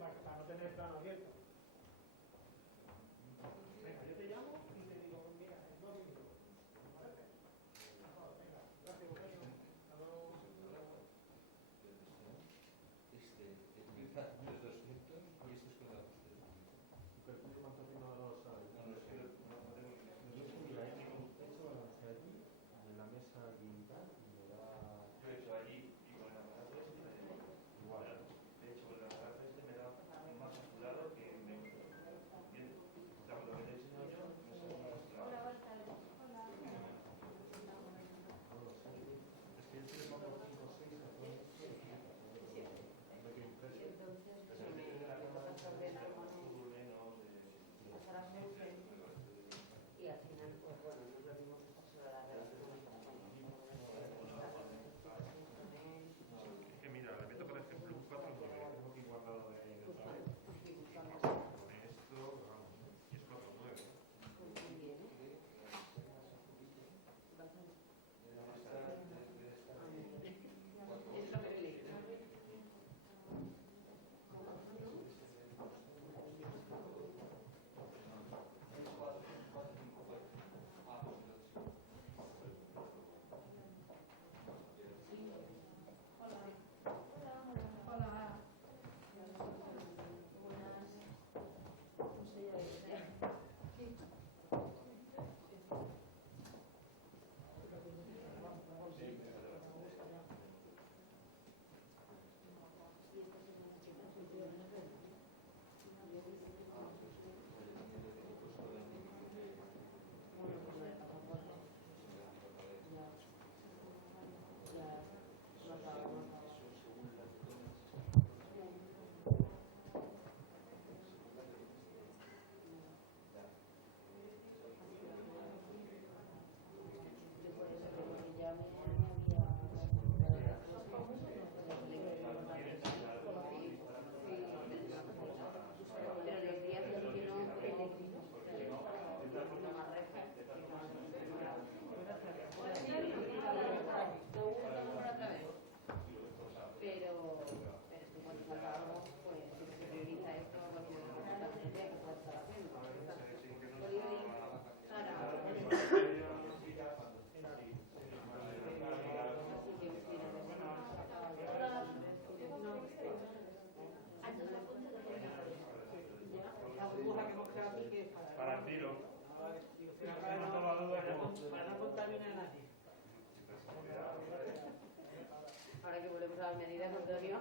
¿vale? Para no tener el plano abierto. Venga, yo te llamo y te digo, mira, en 2 minutos. ¿Vale? Venga, gracias, Eugenio. Hasta luego. Empieza de 200 y este es con la posterior. ¿Pero tú cuánto tiempo no lo sabes? No, no, es que no tengo que... Yo subí ahí con un techo, balancé allí, en la mesa aquí y tal, y me da... Yo he hecho allí y con el aparato este, igual. De hecho, con el aparato este me da más azulado que me... ¿Entiendes? O sea, con lo que te he enseñado yo, me sale más azulado. Es que yo estoy pongo 5 o 6 a todo esto, me quedé impreso. Y al final, pues bueno, no es lo mismo que estar sobre la Es que mira, le meto por ejemplo un 4 9, tengo aquí guardado de ahí otra vez. Con esto, vamos, y es 4 9. Es lo que le Para el tiro. Para no contaminar a nadie. Ahora que volvemos a las medidas, Antonio.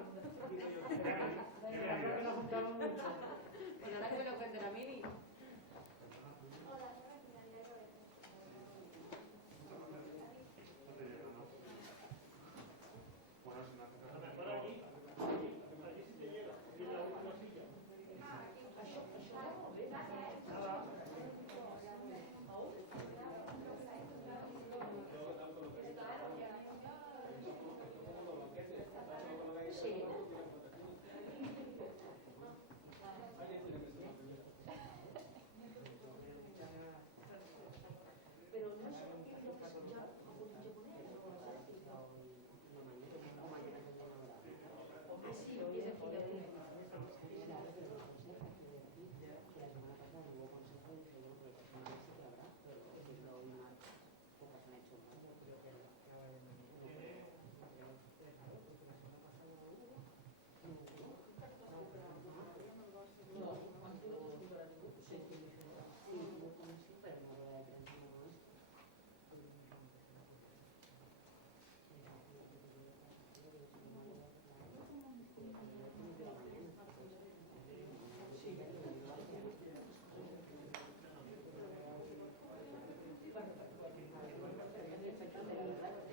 Creo que nos juntamos mucho. Pues ahora que me lo cuente la Mini. A lo mejor allí sí te llega. Y en la última silla. Nada. Sí. Pero no sé qué es lo que se llama hombre, sí, empieza aquí de aquí. La semana pasada hubo consejo y dije, bueno, pues personal sí que habrá, pero es que lo más pocas han hecho más.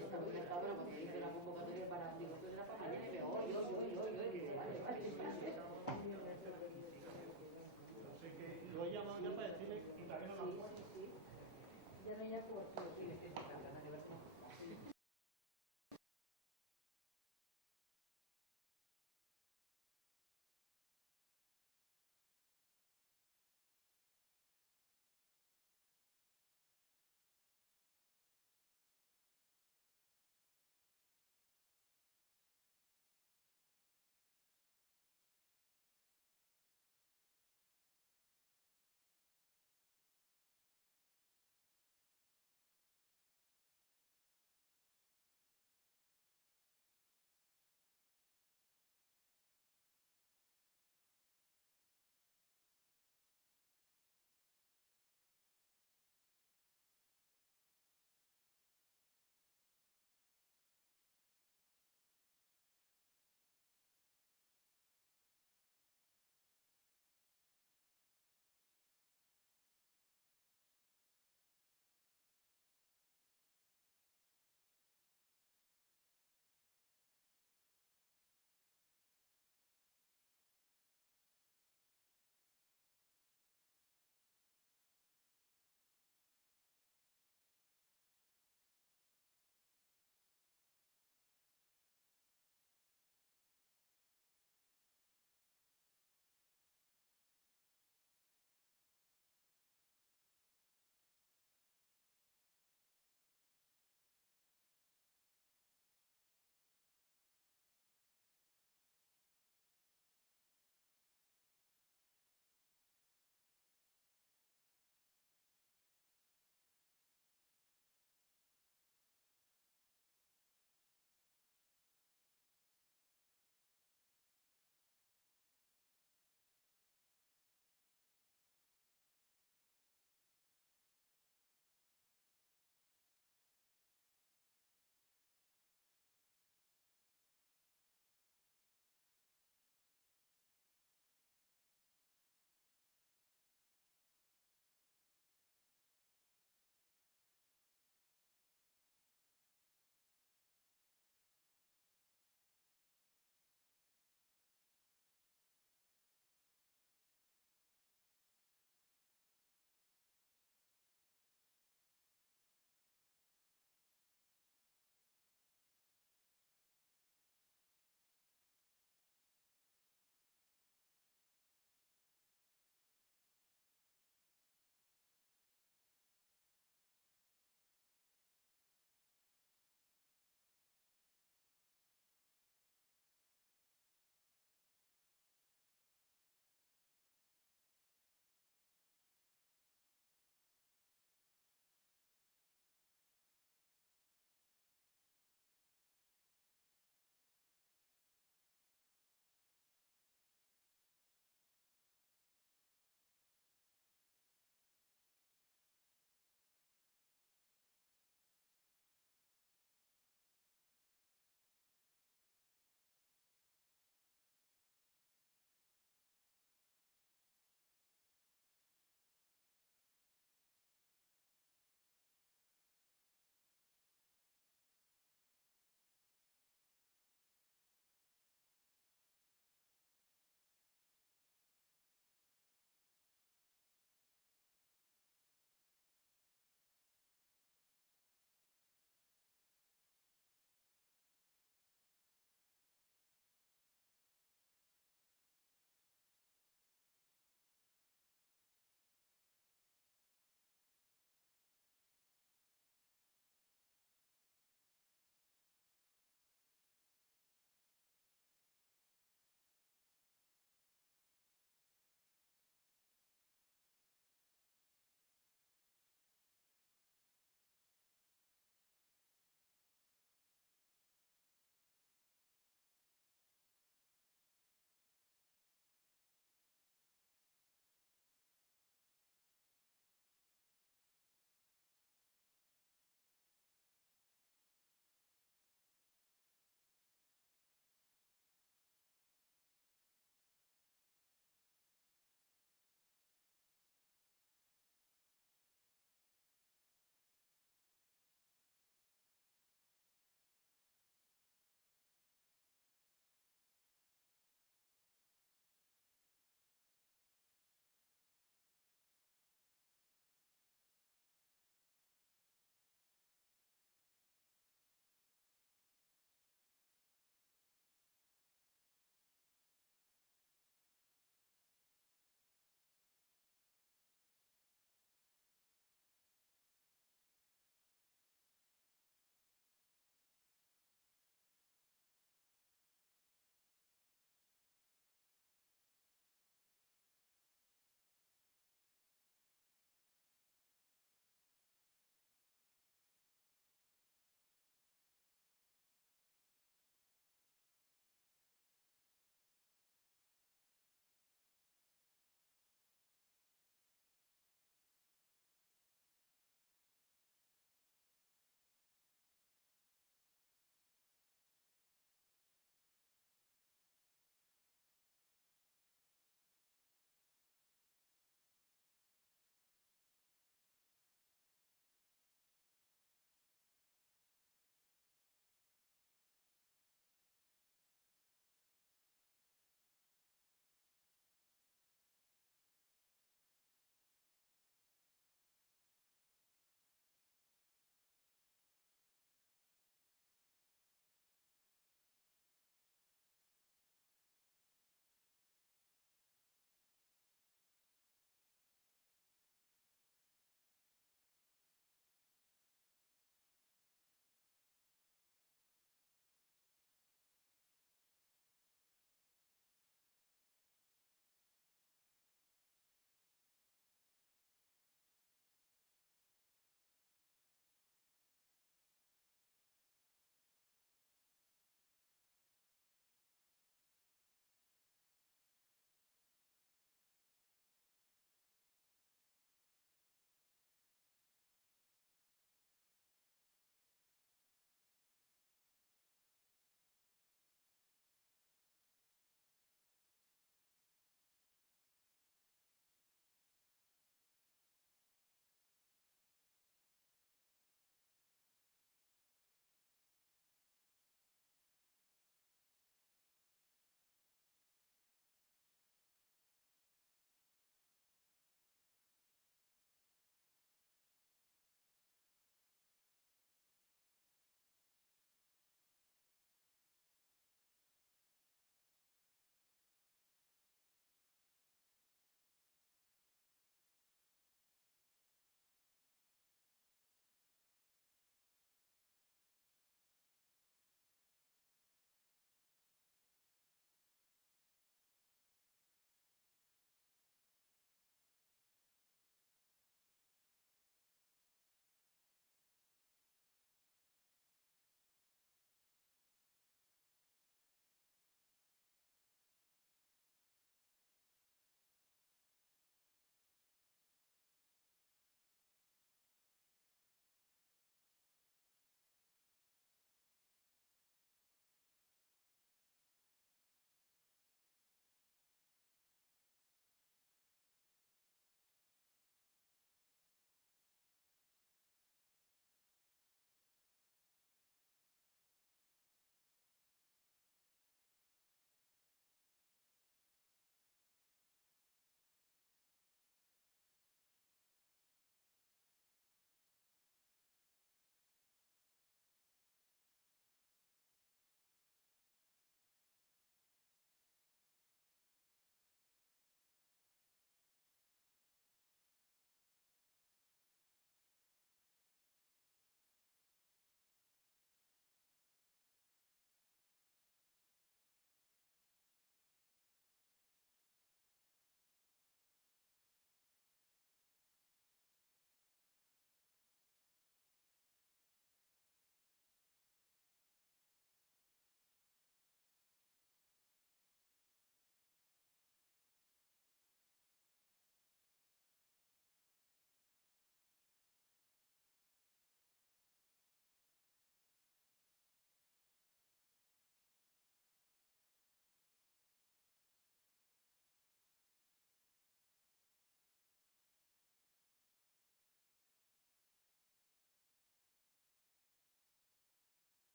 Yo creo que acaba de venir. La convocatoria para digo, de la mañana y veo hoy, digo, vale, Así que lo he llamado ya para decirle y todavía no lo han puesto. ya no hay ya por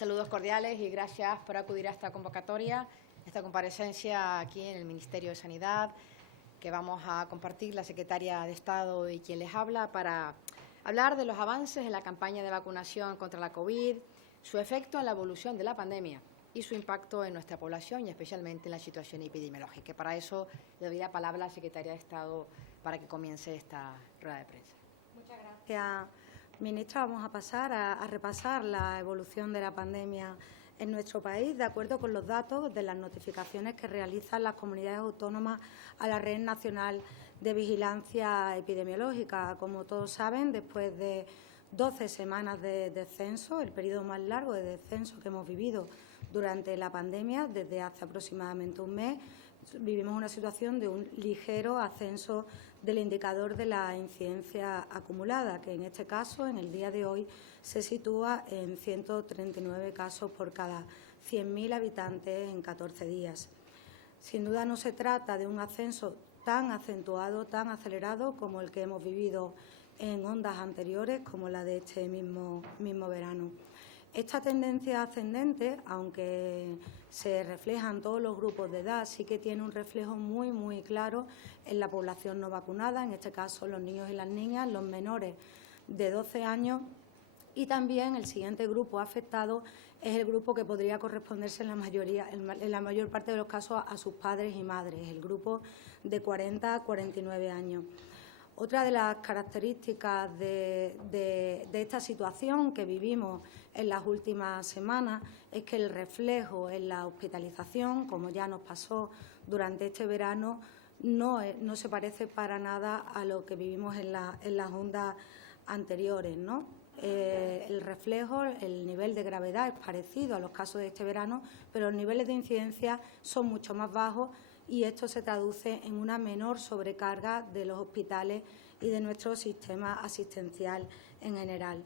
Saludos cordiales y gracias por acudir a esta convocatoria, esta comparecencia aquí en el Ministerio de Sanidad, que vamos a compartir la Secretaria de Estado y quien les habla para hablar de los avances en la campaña de vacunación contra la COVID, su efecto en la evolución de la pandemia y su impacto en nuestra población y especialmente en la situación epidemiológica. Para eso le doy la palabra a la Secretaria de Estado para que comience esta rueda de prensa. Muchas gracias, ministra. Vamos a pasar a repasar la evolución de la pandemia en nuestro país, de acuerdo con los datos de las notificaciones que realizan las comunidades autónomas a la Red Nacional de Vigilancia Epidemiológica. Como todos saben, después de 12 semanas de descenso, el periodo más largo de descenso que hemos vivido durante la pandemia, desde hace aproximadamente un mes, vivimos una situación de un ligero ascenso del indicador de la incidencia acumulada, que en este caso, en el día de hoy, se sitúa en 139 casos por cada 100.000 habitantes en 14 días. Sin duda no se trata de un ascenso tan acentuado, tan acelerado como el que hemos vivido en ondas anteriores, como la de este mismo verano. Esta tendencia ascendente, aunque se refleja en todos los grupos de edad, sí que tiene un reflejo muy claro en la población no vacunada, en este caso los niños y las niñas, los menores de 12 años, y también el siguiente grupo afectado es el grupo que podría corresponderse en la mayor parte de los casos a sus padres y madres, el grupo de 40 a 49 años. Otra de las características de esta situación que vivimos en las últimas semanas es que el reflejo en la hospitalización, como ya nos pasó durante este verano, no se parece para nada a lo que vivimos en las ondas anteriores, ¿no? El reflejo, el nivel de gravedad es parecido a los casos de este verano, pero los niveles de incidencia son mucho más bajos y esto se traduce en una menor sobrecarga de los hospitales y de nuestro sistema asistencial en general.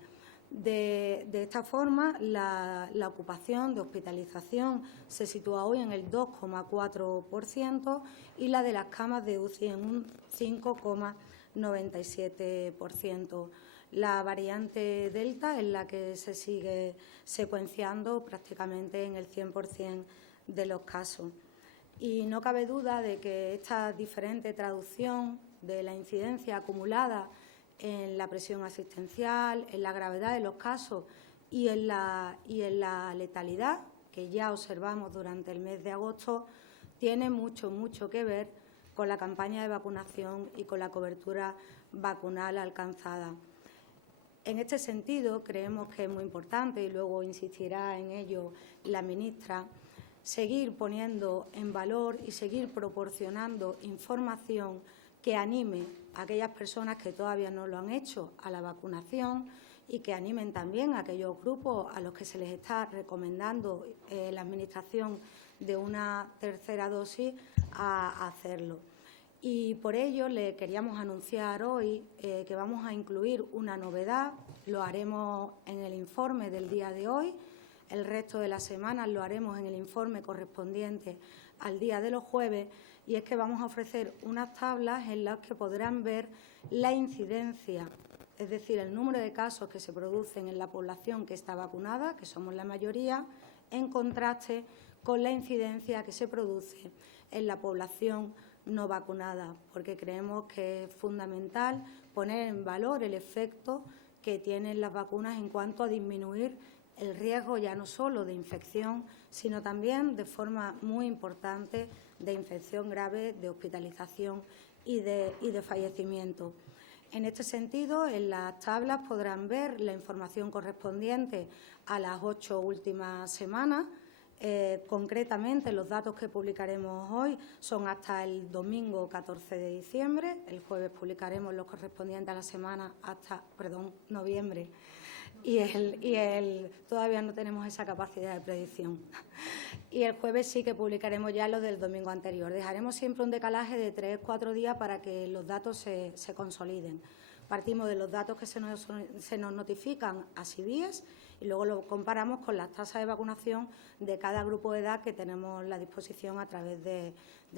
De esta forma, la ocupación de hospitalización se sitúa hoy en el 2,4% y la de las camas de UCI en un 5,97%. La variante Delta es la que se sigue secuenciando prácticamente en el 100% de los casos. Y no cabe duda de que esta diferente traducción de la incidencia acumulada en la presión asistencial, en la gravedad de los casos y en la letalidad que ya observamos durante el mes de agosto tiene mucho que ver con la campaña de vacunación y con la cobertura vacunal alcanzada. En este sentido, creemos que es muy importante, y luego insistirá en ello la ministra, seguir poniendo en valor y seguir proporcionando información que anime a aquellas personas que todavía no lo han hecho a la vacunación y que animen también a aquellos grupos a los que se les está recomendando la administración de una tercera dosis a hacerlo. Y por ello le queríamos anunciar hoy que vamos a incluir una novedad, lo haremos en el informe del día de hoy, el resto de la semana lo haremos en el informe correspondiente al día de los jueves, y es que vamos a ofrecer unas tablas en las que podrán ver la incidencia, es decir, el número de casos que se producen en la población que está vacunada, que somos la mayoría, en contraste con la incidencia que se produce en la población no vacunada, porque creemos que es fundamental poner en valor el efecto que tienen las vacunas en cuanto a disminuir el riesgo ya no solo de infección, sino también de forma muy importante de infección grave, de hospitalización y de fallecimiento. En este sentido, en las tablas podrán ver la información correspondiente a las 8 últimas semanas. Concretamente, los datos que publicaremos hoy son hasta el domingo 14 de diciembre. El jueves publicaremos los correspondientes a la semana hasta, noviembre. Todavía no tenemos esa capacidad de predicción. Y el jueves sí que publicaremos ya los del domingo anterior. Dejaremos siempre un decalaje de 3-4 días para que los datos se consoliden. Partimos de los datos que se nos notifican a CIVIES y luego lo comparamos con las tasas de vacunación de cada grupo de edad que tenemos a la disposición a través de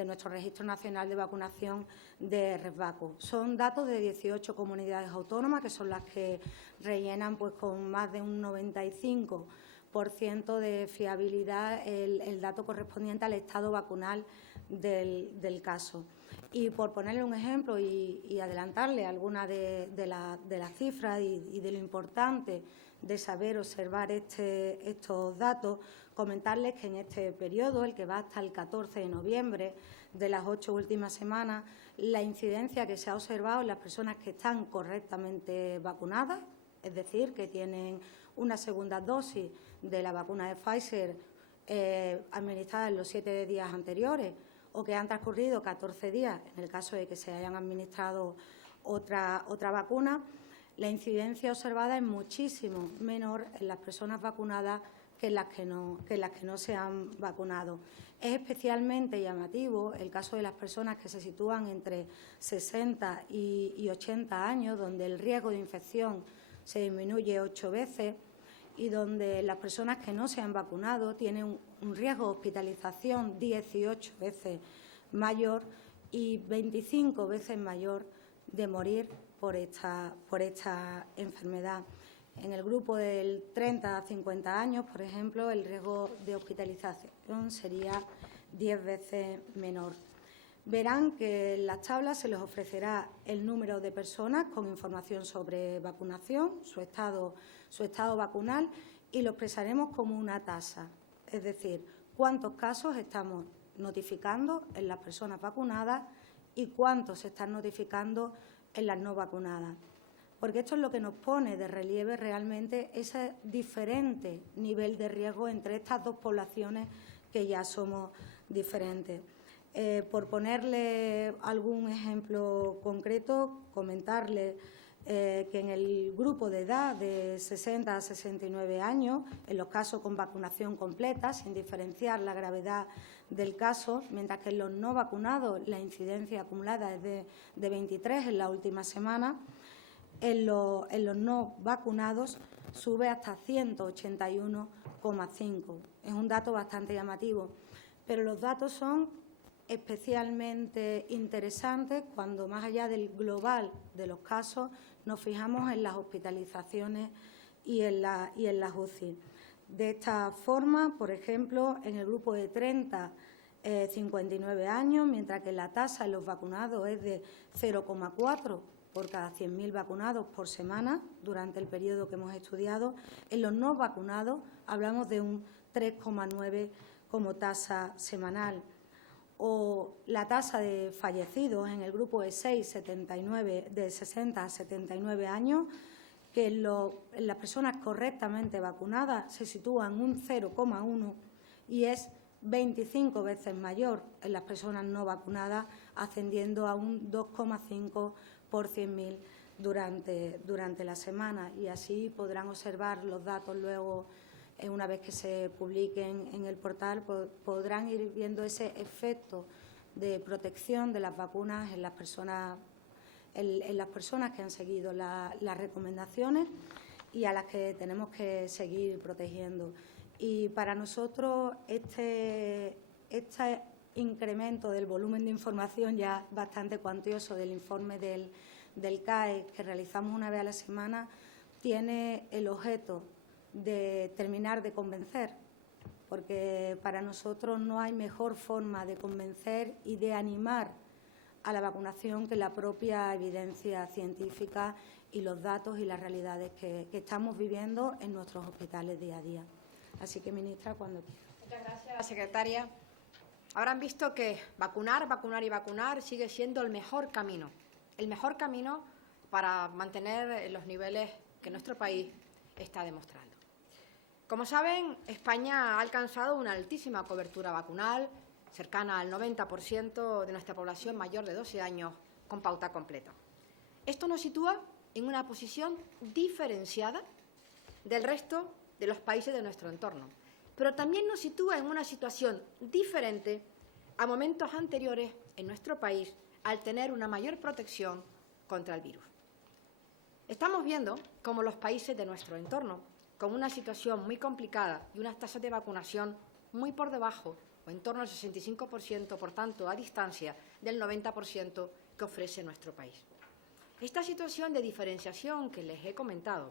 nuestro Registro Nacional de Vacunación de RESVACO. Son datos de 18 comunidades autónomas, que son las que rellenan con más de un 95% 99% de fiabilidad el dato correspondiente al estado vacunal del caso. Y por ponerle un ejemplo y adelantarle algunas de las cifras y de lo importante de saber observar estos datos, comentarles que en este periodo, el que va hasta el 14 de noviembre, de las 8 últimas semanas, la incidencia que se ha observado en las personas que están correctamente vacunadas, es decir, que tienen una segunda dosis de la vacuna de Pfizer administrada en los 7 días anteriores o que han transcurrido 14 días, en el caso de que se hayan administrado otra vacuna, la incidencia observada es muchísimo menor en las personas vacunadas que en las que no se han vacunado. Es especialmente llamativo el caso de las personas que se sitúan entre 60 y 80 años, donde el riesgo de infección se disminuye 8 veces y donde las personas que no se han vacunado tienen un riesgo de hospitalización 18 veces mayor y 25 veces mayor de morir por esta enfermedad. En el grupo del 30 a 50 años, por ejemplo, el riesgo de hospitalización sería 10 veces menor. Verán que en las tablas se les ofrecerá el número de personas con información sobre vacunación, su estado vacunal, y lo expresaremos como una tasa, es decir, cuántos casos estamos notificando en las personas vacunadas y cuántos se están notificando en las no vacunadas. Porque esto es lo que nos pone de relieve realmente ese diferente nivel de riesgo entre estas dos poblaciones que ya somos diferentes. Por ponerle algún ejemplo concreto, comentarle que en el grupo de edad de 60 a 69 años, en los casos con vacunación completa, sin diferenciar la gravedad del caso, mientras que en los no vacunados la incidencia acumulada es de 23 en la última semana, en los no vacunados sube hasta 181,5. Es un dato bastante llamativo, pero los datos son especialmente interesantes cuando, más allá del global de los casos, nos fijamos en las hospitalizaciones y en las UCI. De esta forma, por ejemplo, en el grupo de 30 a 59 años, mientras que la tasa en los vacunados es de 0,4 por cada 100.000 vacunados por semana durante el periodo que hemos estudiado, en los no vacunados hablamos de un 3,9 como tasa semanal. O la tasa de fallecidos en el grupo de 60 a 79 años, que en las personas correctamente vacunadas se sitúa en un 0,1 y es 25 veces mayor en las personas no vacunadas, ascendiendo a un 2,5 por 100.000 durante la semana. Y así podrán observar los datos luego. Una vez que se publiquen en el portal, podrán ir viendo ese efecto de protección de las vacunas en las personas que han seguido las recomendaciones y a las que tenemos que seguir protegiendo. Y para nosotros este incremento del volumen de información ya bastante cuantioso del informe del CAE que realizamos una vez a la semana tiene el objeto de terminar de convencer, porque para nosotros no hay mejor forma de convencer y de animar a la vacunación que la propia evidencia científica y los datos y las realidades que estamos viviendo en nuestros hospitales día a día. Así que, ministra, cuando quiera. Muchas gracias, secretaria. Habrán visto que vacunar, vacunar y vacunar sigue siendo el mejor camino para mantener los niveles que nuestro país está demostrando. Como saben, España ha alcanzado una altísima cobertura vacunal, cercana al 90% de nuestra población mayor de 12 años con pauta completa. Esto nos sitúa en una posición diferenciada del resto de los países de nuestro entorno, pero también nos sitúa en una situación diferente a momentos anteriores en nuestro país al tener una mayor protección contra el virus. Estamos viendo cómo los países de nuestro entorno, con una situación muy complicada y unas tasas de vacunación muy por debajo, o en torno al 65%, por tanto, a distancia del 90% que ofrece nuestro país. Esta situación de diferenciación que les he comentado,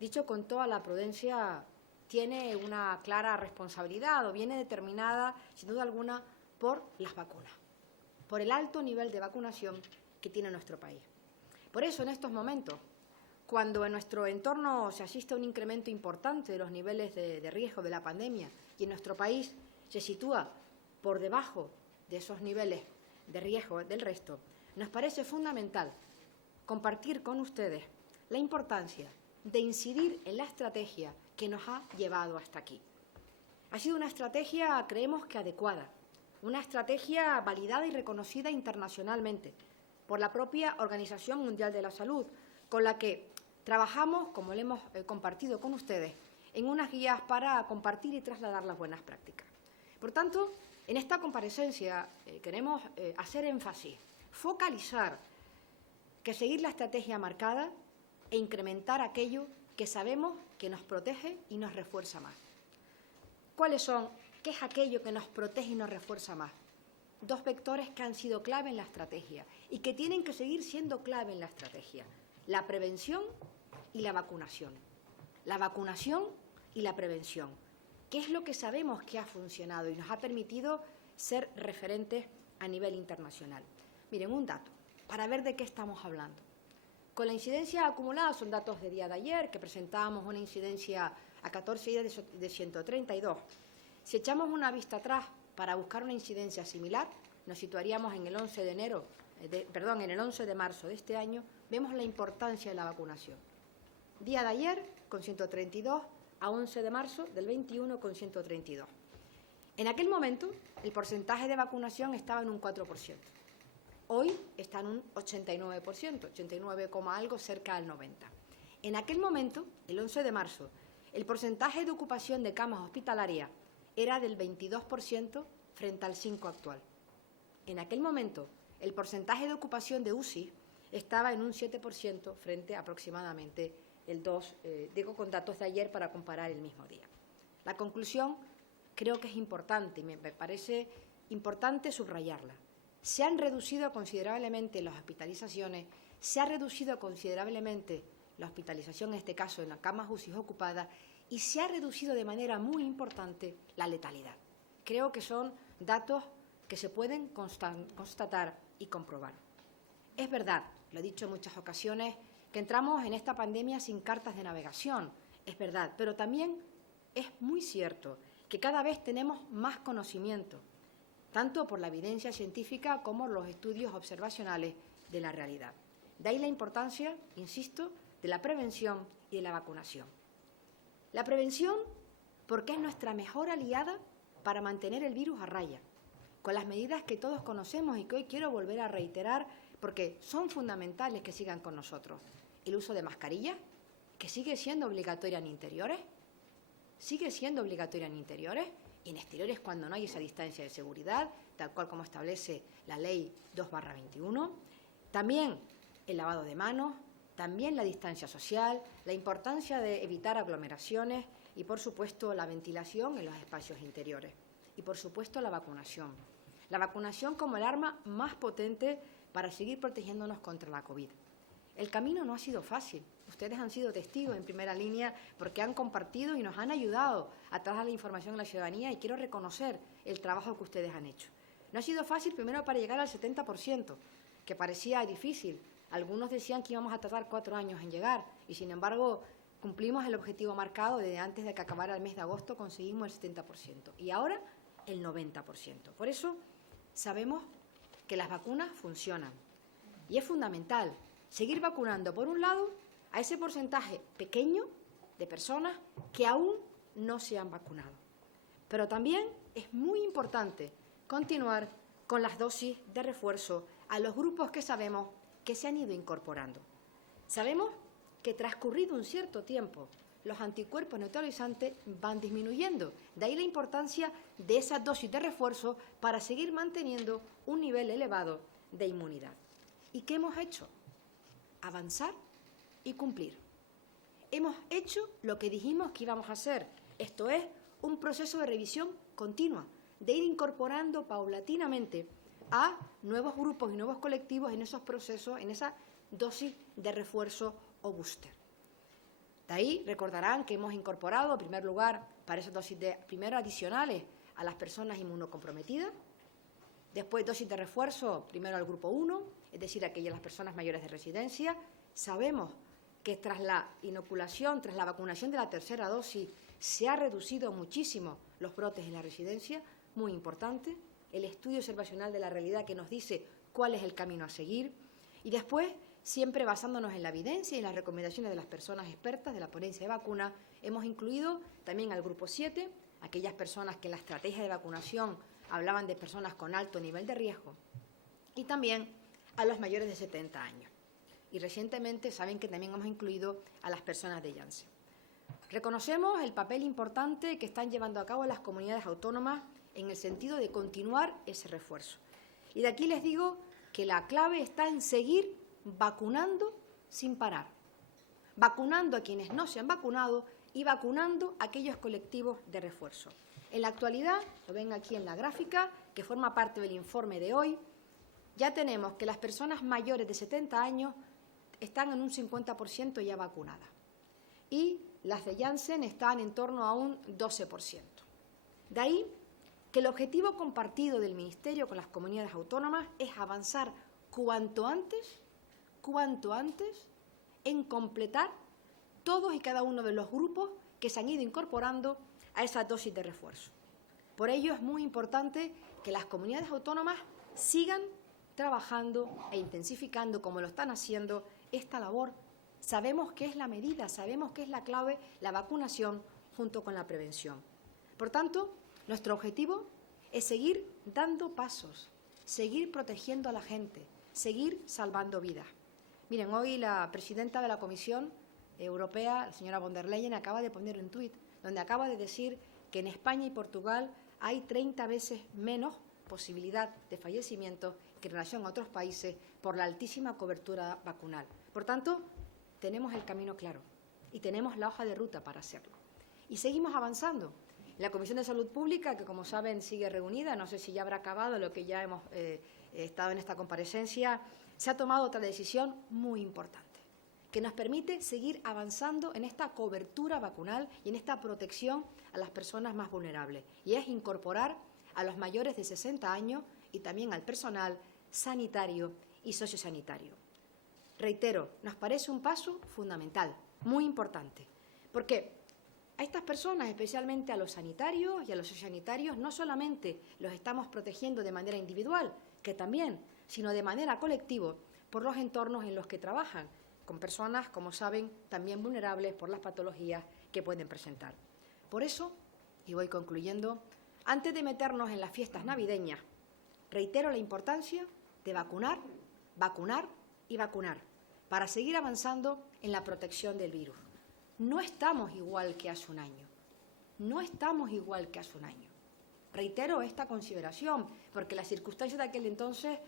dicho con toda la prudencia tiene una clara responsabilidad o viene determinada, sin duda alguna, por las vacunas, por el alto nivel de vacunación que tiene nuestro país. Por eso, en estos momentos, cuando en nuestro entorno se asiste a un incremento importante de los niveles de riesgo de la pandemia y en nuestro país se sitúa por debajo de esos niveles de riesgo del resto, nos parece fundamental compartir con ustedes la importancia de incidir en la estrategia que nos ha llevado hasta aquí. Ha sido una estrategia, creemos que adecuada, una estrategia validada y reconocida internacionalmente por la propia Organización Mundial de la Salud, con la que trabajamos, como lo hemos compartido con ustedes, en unas guías para compartir y trasladar las buenas prácticas. Por tanto, en esta comparecencia queremos hacer énfasis, focalizar que seguir la estrategia marcada e incrementar aquello que sabemos que nos protege y nos refuerza más. ¿Cuáles son? ¿Qué es aquello que nos protege y nos refuerza más? Dos vectores que han sido clave en la estrategia y que tienen que seguir siendo clave en la estrategia: la prevención y la vacunación. La vacunación y la prevención, que es lo que sabemos que ha funcionado y nos ha permitido ser referentes a nivel internacional. Miren, un dato, para ver de qué estamos hablando. Con la incidencia acumulada, son datos de día de ayer, que presentábamos una incidencia a 14 días de 132. Si echamos una vista atrás para buscar una incidencia similar, nos situaríamos en el 11 de marzo de este año, vemos la importancia de la vacunación. Día de ayer, con 132, a 11 de marzo del 21, con 132. En aquel momento, el porcentaje de vacunación estaba en un 4%. Hoy está en un 89%, 89, algo, cerca del 90%. En aquel momento, el 11 de marzo, el porcentaje de ocupación de camas hospitalarias era del 22% frente al 5% actual. En aquel momento, el porcentaje de ocupación de UCI estaba en un 7% frente a aproximadamente el 2%, digo con datos de ayer para comparar el mismo día. La conclusión creo que es importante, me parece importante subrayarla. Se han reducido considerablemente las hospitalizaciones, se ha reducido considerablemente la hospitalización, en este caso en las camas UCI ocupadas, y se ha reducido de manera muy importante la letalidad. Creo que son datos que se pueden constatar y comprobar. Es verdad, lo he dicho en muchas ocasiones, que entramos en esta pandemia sin cartas de navegación, es verdad, pero también es muy cierto que cada vez tenemos más conocimiento, tanto por la evidencia científica como los estudios observacionales de la realidad. De ahí la importancia, insisto, de la prevención y de la vacunación. La prevención, porque es nuestra mejor aliada para mantener el virus a raya, con las medidas que todos conocemos y que hoy quiero volver a reiterar porque son fundamentales que sigan con nosotros. El uso de mascarillas, que sigue siendo obligatoria en interiores, y en exteriores cuando no hay esa distancia de seguridad, tal cual como establece la Ley 2/21. También el lavado de manos, también la distancia social, la importancia de evitar aglomeraciones y, por supuesto, la ventilación en los espacios interiores. Y, por supuesto, la vacunación. La vacunación como el arma más potente para seguir protegiéndonos contra la COVID. El camino no ha sido fácil. Ustedes han sido testigos en primera línea porque han compartido y nos han ayudado a trasladar la información a la ciudadanía, y quiero reconocer el trabajo que ustedes han hecho. No ha sido fácil, primero, para llegar al 70%, que parecía difícil. Algunos decían que íbamos a tardar 4 años en llegar y, sin embargo, cumplimos el objetivo marcado. Desde antes de que acabara el mes de agosto conseguimos el 70% y ahora el 90%. Por eso sabemos que las vacunas funcionan y es fundamental seguir vacunando, por un lado, a ese porcentaje pequeño de personas que aún no se han vacunado. Pero también es muy importante continuar con las dosis de refuerzo a los grupos que sabemos que se han ido incorporando. Sabemos que transcurrido un cierto tiempo, los anticuerpos neutralizantes van disminuyendo. De ahí la importancia de esas dosis de refuerzo para seguir manteniendo un nivel elevado de inmunidad. ¿Y qué hemos hecho? Avanzar y cumplir. Hemos hecho lo que dijimos que íbamos a hacer. Esto es un proceso de revisión continua, de ir incorporando paulatinamente a nuevos grupos y nuevos colectivos en esos procesos, en esa dosis de refuerzo o booster. De ahí recordarán que hemos incorporado, en primer lugar, para esas dosis primero adicionales a las personas inmunocomprometidas, después dosis de refuerzo, primero al grupo 1, es decir, aquellas las personas mayores de residencia. Sabemos que tras la inoculación, tras la vacunación de la tercera dosis, se ha reducido muchísimo los brotes en la residencia, muy importante, el estudio observacional de la realidad que nos dice cuál es el camino a seguir, y después, siempre basándonos en la evidencia y en las recomendaciones de las personas expertas de la ponencia de vacuna, hemos incluido también al grupo 7, aquellas personas que en la estrategia de vacunación hablaban de personas con alto nivel de riesgo, y también a los mayores de 70 años. Y recientemente saben que también hemos incluido a las personas de Janssen. Reconocemos el papel importante que están llevando a cabo las comunidades autónomas en el sentido de continuar ese refuerzo. Y de aquí les digo que la clave está en seguir vacunando sin parar, vacunando a quienes no se han vacunado y vacunando a aquellos colectivos de refuerzo. En la actualidad, lo ven aquí en la gráfica, que forma parte del informe de hoy, ya tenemos que las personas mayores de 70 años están en un 50% ya vacunadas y las de Janssen están en torno a un 12%. De ahí que el objetivo compartido del Ministerio con las comunidades autónomas es avanzar cuanto antes en completar todos y cada uno de los grupos que se han ido incorporando a esa dosis de refuerzo. Por ello es muy importante que las comunidades autónomas sigan trabajando e intensificando, como lo están haciendo, esta labor. Sabemos que es la medida, sabemos que es la clave, la vacunación junto con la prevención. Por tanto, nuestro objetivo es seguir dando pasos, seguir protegiendo a la gente, seguir salvando vidas. Miren, hoy la presidenta de la Comisión Europea, la señora von der Leyen, acaba de poner un tuit donde acaba de decir que en España y Portugal hay 30 veces menos posibilidad de fallecimiento que en relación a otros países por la altísima cobertura vacunal. Por tanto, tenemos el camino claro y tenemos la hoja de ruta para hacerlo. Y seguimos avanzando. La Comisión de Salud Pública, que como saben sigue reunida, no sé si ya habrá acabado lo que ya hemos estado en esta comparecencia, se ha tomado otra decisión muy importante, que nos permite seguir avanzando en esta cobertura vacunal y en esta protección a las personas más vulnerables, y es incorporar a los mayores de 60 años y también al personal sanitario y sociosanitario. Reitero, nos parece un paso fundamental, muy importante, porque a estas personas, especialmente a los sanitarios y a los sociosanitarios, no solamente los estamos protegiendo de manera individual, que también, sino de manera colectiva por los entornos en los que trabajan, con personas, como saben, también vulnerables por las patologías que pueden presentar. Por eso, y voy concluyendo, antes de meternos en las fiestas navideñas, reitero la importancia de vacunar, vacunar y vacunar, para seguir avanzando en la protección del virus. No estamos igual que hace un año. No estamos igual que hace un año. Reitero esta consideración, porque las circunstancias de aquel entonces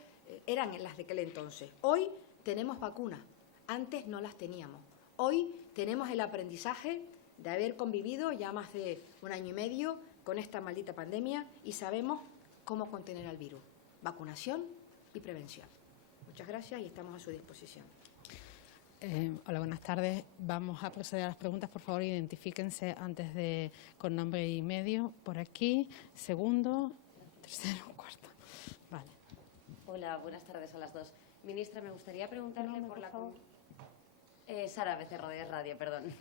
eran las de aquel entonces. Hoy tenemos vacunas, antes no las teníamos. Hoy tenemos el aprendizaje de haber convivido ya más de un año y medio con esta maldita pandemia y sabemos cómo contener al virus. Vacunación y prevención. Muchas gracias y estamos a su disposición. Hola, buenas tardes. Vamos a proceder a las preguntas. Por favor, identifíquense antes de con nombre y medio. Por aquí, segundo, tercero, cuarto. Vale. Hola, buenas tardes a las dos. Ministra, me gustaría preguntarle por la... Sara Becerro de Radio, perdón.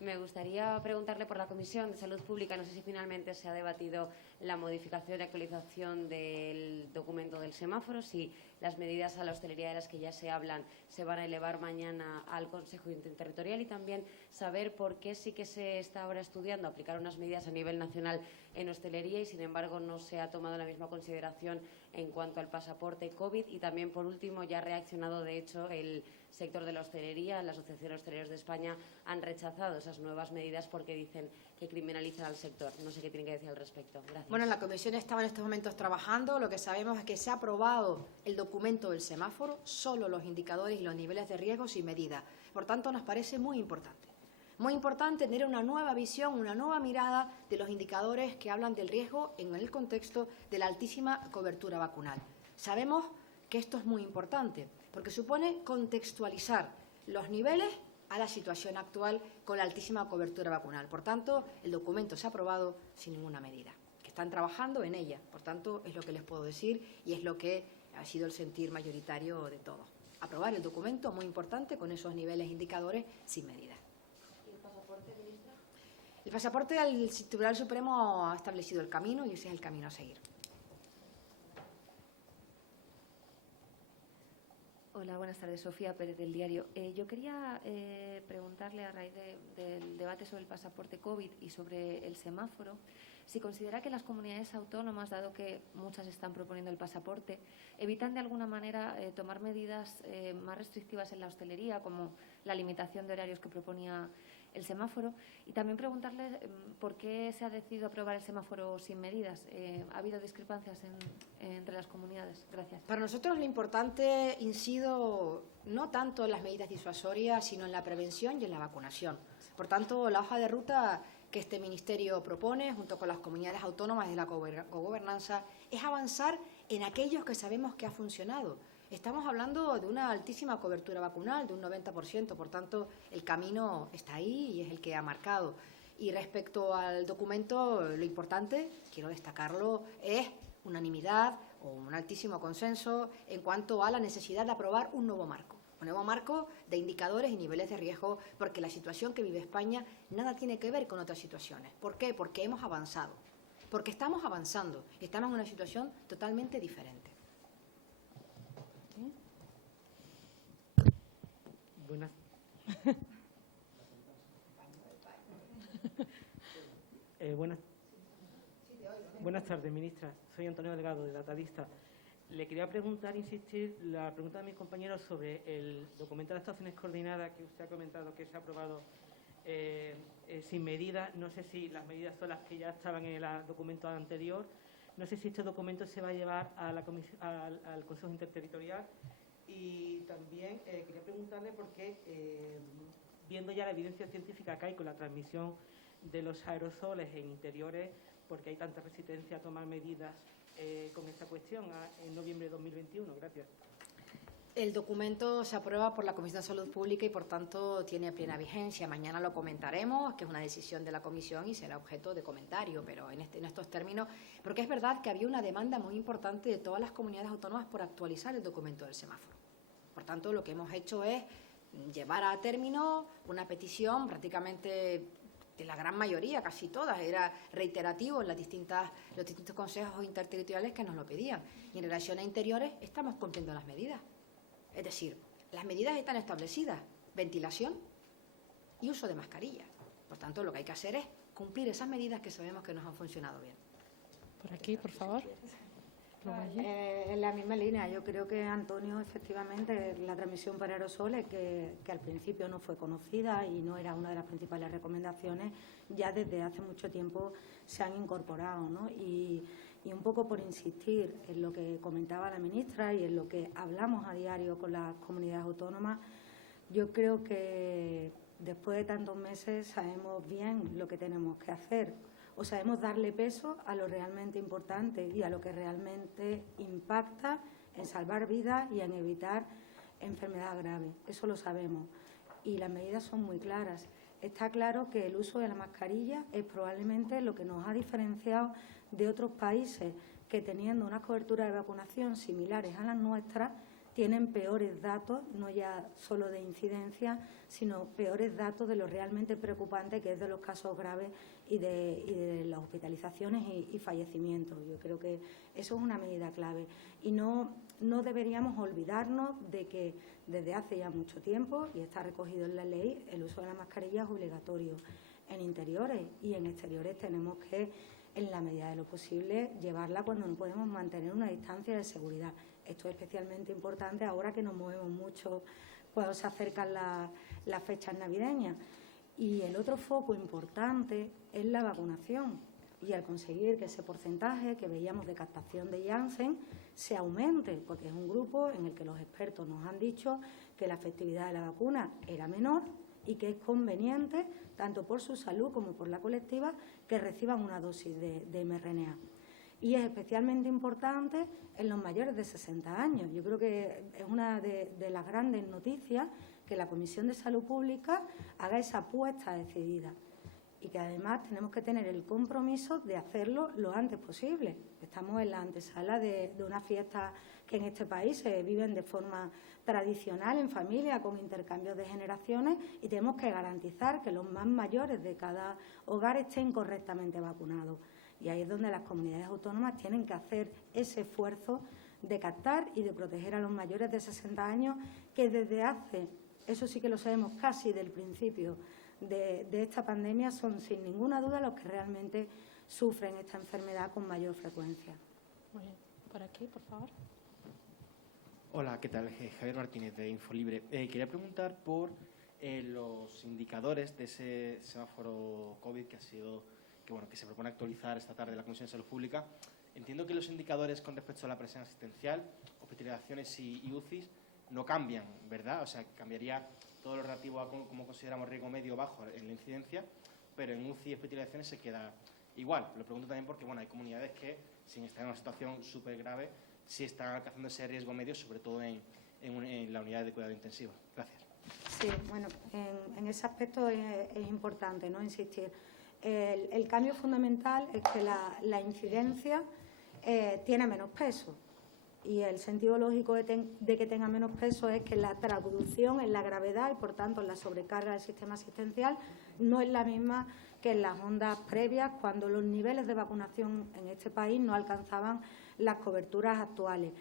Me gustaría preguntarle por la Comisión de Salud Pública. No sé si finalmente se ha debatido la modificación y actualización del documento del semáforo, si las medidas a la hostelería de las que ya se hablan se van a elevar mañana al Consejo Interterritorial, y también saber por qué sí que se está ahora estudiando aplicar unas medidas a nivel nacional en hostelería y, sin embargo, no se ha tomado la misma consideración en cuanto al pasaporte COVID. Y también, por último, ya ha reaccionado, de hecho, el sector de la hostelería. La Asociación de Hosteleros de España han rechazado esas nuevas medidas porque dicen que criminalizan al sector. No sé qué tienen que decir al respecto. Gracias. Bueno, la Comisión estaba en estos momentos trabajando. Lo que sabemos es que se ha aprobado el documento del semáforo, solo los indicadores y los niveles de riesgos y medidas. Por tanto, nos parece muy importante. Muy importante tener una nueva visión, una nueva mirada de los indicadores que hablan del riesgo en el contexto de la altísima cobertura vacunal. Sabemos que esto es muy importante porque supone contextualizar los niveles a la situación actual con la altísima cobertura vacunal. Por tanto, el documento se ha aprobado sin ninguna medida, que están trabajando en ella. Por tanto, es lo que les puedo decir y es lo que ha sido el sentir mayoritario de todos. Aprobar el documento, muy importante, con esos niveles indicadores sin medida. ¿Y el pasaporte, ministra? El pasaporte, el Tribunal Supremo ha establecido el camino y ese es el camino a seguir. Hola, buenas tardes. Sofía Pérez, del Diario. Yo quería preguntarle, a raíz del debate sobre el pasaporte COVID y sobre el semáforo, si considera que las comunidades autónomas, dado que muchas están proponiendo el pasaporte, evitan de alguna manera tomar medidas más restrictivas en la hostelería, como la limitación de horarios que proponía el semáforo. Y también preguntarle por qué se ha decidido aprobar el semáforo sin medidas. ¿Ha habido discrepancias entre las comunidades? Gracias. Para nosotros lo importante, incido, no tanto en las medidas disuasorias, sino en la prevención y en la vacunación. Por tanto, la hoja de ruta que este Ministerio propone, junto con las comunidades autónomas de la cogobernanza, es avanzar en aquellos que sabemos que ha funcionado. Estamos hablando de una altísima cobertura vacunal, de un 90%, por tanto, el camino está ahí y es el que ha marcado. Y respecto al documento, lo importante, quiero destacarlo, es unanimidad o un altísimo consenso en cuanto a la necesidad de aprobar un nuevo marco de indicadores y niveles de riesgo, porque la situación que vive España nada tiene que ver con otras situaciones. ¿Por qué? Porque hemos avanzado, porque estamos avanzando, estamos en una situación totalmente diferente. Buenas tardes, ministra. Soy Antonio Delgado, de Datavista. Le quería preguntar, insistir, la pregunta de mis compañeros sobre el documento de actuaciones coordinadas que usted ha comentado que se ha aprobado sin medidas. No sé si las medidas son las que ya estaban en el documento anterior. No sé si este documento se va a llevar a al Consejo Interterritorial. Y también quería preguntarle por qué, viendo ya la evidencia científica que hay con la transmisión de los aerosoles en interiores, por qué hay tanta resistencia a tomar medidas con esta cuestión en noviembre de 2021. Gracias. El documento se aprueba por la Comisión de Salud Pública y, por tanto, tiene plena vigencia. Mañana lo comentaremos, que es una decisión de la Comisión y será objeto de comentario, pero en estos términos, porque es verdad que había una demanda muy importante de todas las comunidades autónomas por actualizar el documento del semáforo. Por tanto, lo que hemos hecho es llevar a término una petición prácticamente de la gran mayoría, casi todas, era reiterativo en los distintos consejos interterritoriales que nos lo pedían. Y en relación a interiores, estamos cumpliendo las medidas. Es decir, las medidas están establecidas, ventilación y uso de mascarilla. Por tanto, lo que hay que hacer es cumplir esas medidas que sabemos que nos han funcionado bien. Por aquí, por favor. En la misma línea, yo creo que, Antonio, efectivamente, la transmisión por aerosoles, que al principio no fue conocida y no era una de las principales recomendaciones, ya desde hace mucho tiempo se han incorporado, ¿no? Y un poco por insistir en lo que comentaba la ministra y en lo que hablamos a diario con las comunidades autónomas, yo creo que después de tantos meses sabemos bien lo que tenemos que hacer. O sabemos darle peso a lo realmente importante y a lo que realmente impacta en salvar vidas y en evitar enfermedad grave. Eso lo sabemos. Y las medidas son muy claras. Está claro que el uso de la mascarilla es probablemente lo que nos ha diferenciado de otros países que, teniendo una cobertura de vacunación similares a las nuestras, tienen peores datos, no ya solo de incidencia, sino peores datos de lo realmente preocupante que es de los casos graves y de las hospitalizaciones y fallecimientos. Yo creo que eso es una medida clave. Y no deberíamos olvidarnos de que desde hace ya mucho tiempo, y está recogido en la ley, el uso de la mascarilla es obligatorio en interiores, y en exteriores tenemos que, en la medida de lo posible, llevarla cuando no podemos mantener una distancia de seguridad. Esto es especialmente importante ahora que nos movemos mucho cuando se acercan las fechas navideñas. Y el otro foco importante es la vacunación y el conseguir que ese porcentaje que veíamos de captación de Janssen se aumente, porque es un grupo en el que los expertos nos han dicho que la efectividad de la vacuna era menor y que es conveniente, tanto por su salud como por la colectiva, que reciban una dosis de mRNA. Y es especialmente importante en los mayores de 60 años. Yo creo que es una de las grandes noticias que la Comisión de Salud Pública haga esa apuesta decidida y que además tenemos que tener el compromiso de hacerlo lo antes posible. Estamos en la antesala de una fiesta que en este país se viven de forma tradicional, en familia, con intercambios de generaciones, y tenemos que garantizar que los más mayores de cada hogar estén correctamente vacunados. Y ahí es donde las comunidades autónomas tienen que hacer ese esfuerzo de captar y de proteger a los mayores de 60 años, que desde hace, eso sí que lo sabemos casi del principio de esta pandemia, son sin ninguna duda los que realmente sufren esta enfermedad con mayor frecuencia. Muy bien. Por aquí, por favor. Hola, ¿qué tal? Javier Martínez, de Infolibre. Quería preguntar por los indicadores de ese semáforo COVID que se propone actualizar esta tarde la Comisión de Salud Pública. Entiendo que los indicadores con respecto a la presión asistencial, hospitalizaciones y UCIs no cambian, ¿verdad? O sea, cambiaría todo lo relativo a cómo consideramos riesgo medio o bajo en la incidencia, pero en UCI y hospitalizaciones se queda igual. Lo pregunto también porque hay comunidades que, sin estar en una situación súper grave, sí están alcanzando ese riesgo medio, sobre todo en la unidad de cuidado intensivo. Gracias. Sí, bueno, en ese aspecto es importante, ¿no?, insistir. El cambio fundamental es que la incidencia tiene menos peso, y el sentido lógico de que tenga menos peso es que la traducción en la gravedad y, por tanto, en la sobrecarga del sistema asistencial no es la misma que en las ondas previas, cuando los niveles de vacunación en este país no alcanzaban las coberturas actuales.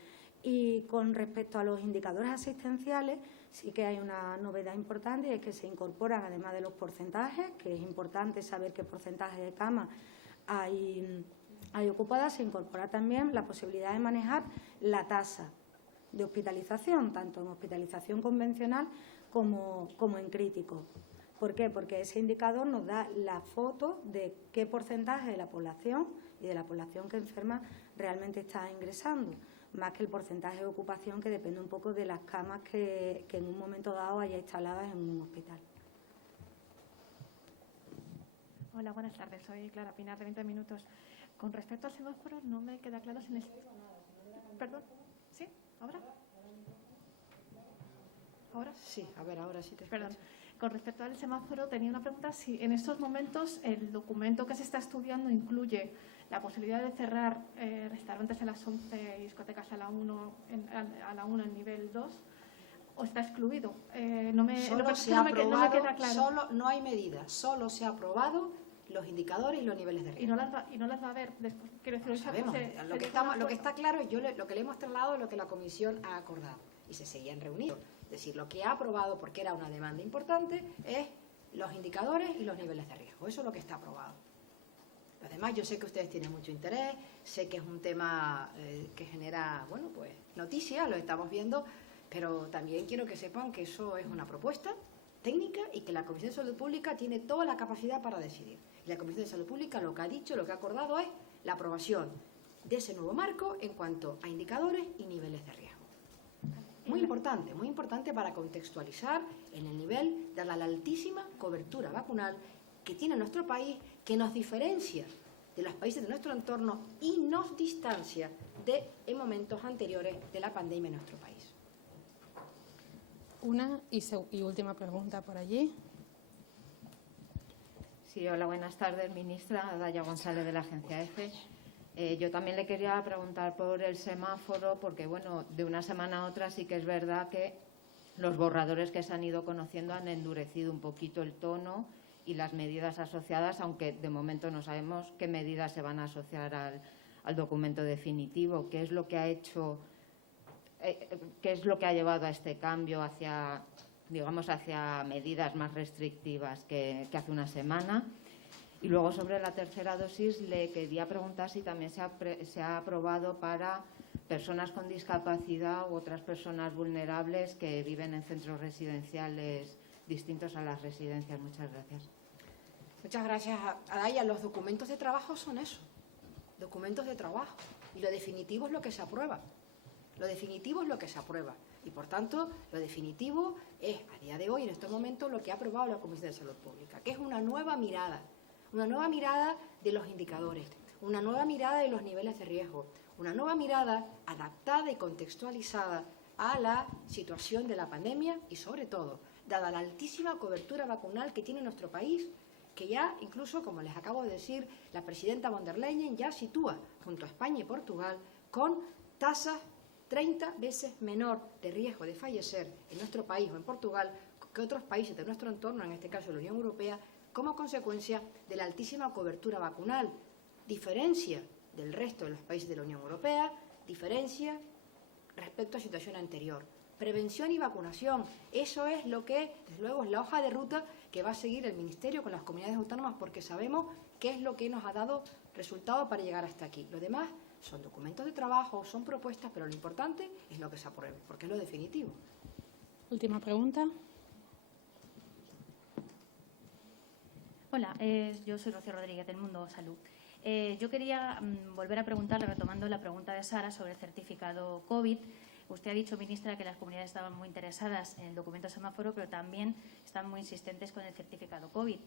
Y con respecto a los indicadores asistenciales, sí que hay una novedad importante, y es que se incorporan, además de los porcentajes, que es importante saber qué porcentaje de camas hay ocupadas, se incorpora también la posibilidad de manejar la tasa de hospitalización, tanto en hospitalización convencional como en crítico. ¿Por qué? Porque ese indicador nos da la foto de qué porcentaje de la población y de la población que enferma realmente está ingresando, más que el porcentaje de ocupación, que depende un poco de las camas que en un momento dado haya instaladas en un hospital. Hola, buenas tardes. Soy Clara Pinar, de 20 minutos. Con respecto al semáforo, no me queda claro si... ¿Perdón? ¿Sí? ¿Ahora? ¿Ahora? Sí, a ver, ahora sí te escucho. Perdón. Con respecto al semáforo, tenía una pregunta: si en estos momentos el documento que se está estudiando incluye la posibilidad de cerrar restaurantes a las 11 y discotecas a la 1 en nivel 2, o está excluido. No me queda claro. No hay medidas, solo se ha aprobado los indicadores y los niveles de riesgo. Y no las va a ver después. Quiero decir, sabemos. Lo que está claro, lo que le hemos trasladado es lo que la Comisión ha acordado, y se seguían reunidos. Es decir, lo que ha aprobado, porque era una demanda importante, es los indicadores y los niveles de riesgo. Eso es lo que está aprobado. Además, yo sé que ustedes tienen mucho interés, sé que es un tema que genera, noticias, lo estamos viendo, pero también quiero que sepan que eso es una propuesta técnica y que la Comisión de Salud Pública tiene toda la capacidad para decidir. Y la Comisión de Salud Pública lo que ha dicho, lo que ha acordado es la aprobación de ese nuevo marco en cuanto a indicadores y niveles de riesgo. Muy importante para contextualizar en el nivel de la altísima cobertura vacunal que tiene nuestro país, que nos diferencia de los países de nuestro entorno y nos distancia en momentos anteriores de la pandemia en nuestro país. Una y última pregunta por allí. Sí, hola, buenas tardes, ministra. Daya González, de la agencia EFE. Yo también le quería preguntar por el semáforo, porque, de una semana a otra sí que es verdad que los borradores que se han ido conociendo han endurecido un poquito el tono y las medidas asociadas, aunque de momento no sabemos qué medidas se van a asociar al documento definitivo. ¿Qué es lo que ha hecho, qué es lo que ha llevado a este cambio hacia medidas más restrictivas que hace una semana? Y luego, sobre la tercera dosis, le quería preguntar si también se ha aprobado para personas con discapacidad u otras personas vulnerables que viven en centros residenciales distintos a las residencias. Muchas gracias. Muchas gracias, Adaya. Los documentos de trabajo son eso, documentos de trabajo. Y lo definitivo es lo que se aprueba. Y, por tanto, lo definitivo es, a día de hoy, en estos momentos, lo que ha aprobado la Comisión de Salud Pública, que es una nueva mirada de los indicadores, una nueva mirada de los niveles de riesgo, una nueva mirada adaptada y contextualizada a la situación de la pandemia y, sobre todo, dada la altísima cobertura vacunal que tiene nuestro país, que ya incluso, como les acabo de decir, la presidenta von der Leyen ya sitúa junto a España y Portugal con tasas 30 veces menor de riesgo de fallecer en nuestro país o en Portugal que otros países de nuestro entorno, en este caso la Unión Europea, como consecuencia de la altísima cobertura vacunal. Diferencia del resto de los países de la Unión Europea, diferencia respecto a situación anterior. Prevención y vacunación, eso es lo que, desde luego, es la hoja de ruta que va a seguir el Ministerio con las comunidades autónomas, porque sabemos qué es lo que nos ha dado resultado para llegar hasta aquí. Lo demás son documentos de trabajo, son propuestas, pero lo importante es lo que se apruebe, porque es lo definitivo. Última pregunta. Hola, yo soy Rocío Rodríguez del Mundo Salud. Yo quería volver a preguntarle, retomando la pregunta de Sara sobre el certificado COVID. Usted ha dicho, ministra, que las comunidades estaban muy interesadas en el documento semáforo, pero también están muy insistentes con el certificado COVID.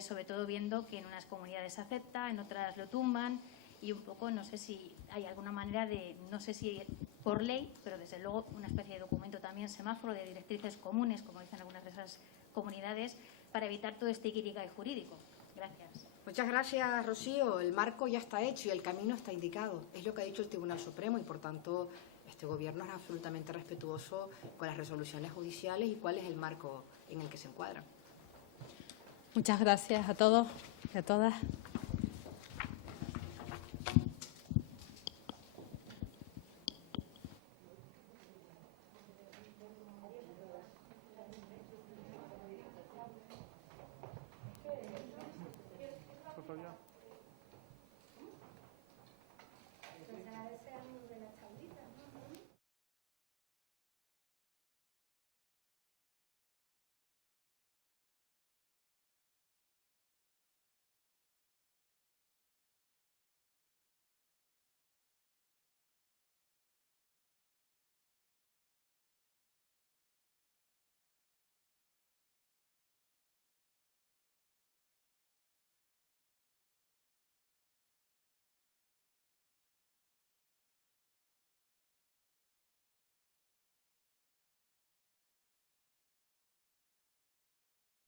Sobre todo viendo que en unas comunidades se acepta, en otras lo tumban, y un poco no sé si hay alguna manera de, no sé si por ley, pero desde luego una especie de documento también semáforo de directrices comunes, como dicen algunas de esas comunidades, para evitar todo este guirigay jurídico. Gracias. Muchas gracias, Rocío. El marco ya está hecho y el camino está indicado. Es lo que ha dicho el Tribunal Supremo y, por tanto, este Gobierno es absolutamente respetuoso con las resoluciones judiciales y cuál es el marco en el que se encuadran. Muchas gracias a todos y a todas.